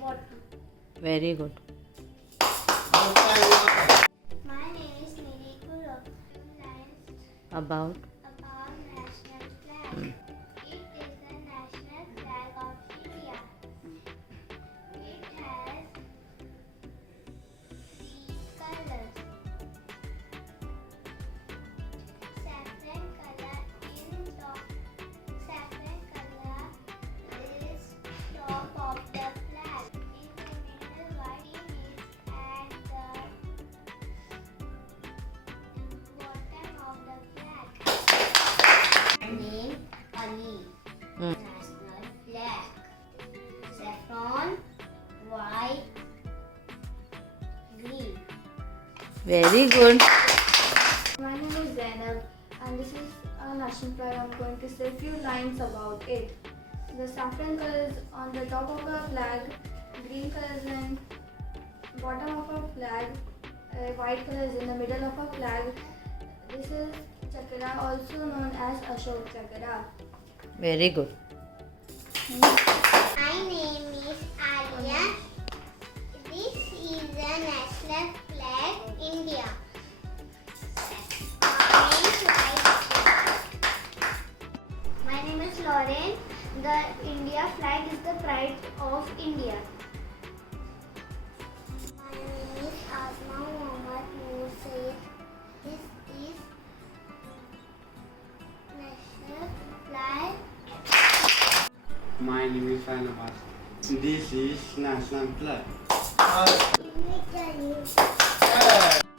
bottle. Very good. My name is Nirikul. Lines About about national flag. It is the national flag of India. It has three colors. Saffron color is top of the flag. In the middle, white is at the bottom of the flag. Name Ali. National flag. Saffron, white, green. very good. My name is Zainab and this is our national flag. I'm going to say a few lines about it. The saffron color is on the top of the flag, green color is in bottom of a flag, white color is in the middle of a flag. This is chakra, also known as Ashok chakra. Very good. My name is Arya. This is the national flag, India. Orange, white. My name is Lauren. The India flag is the pride of India. My name is Asma Muhammad Noor Sayyid. This is national flag. My name is Fainabas. This is national flag. Let me tell you.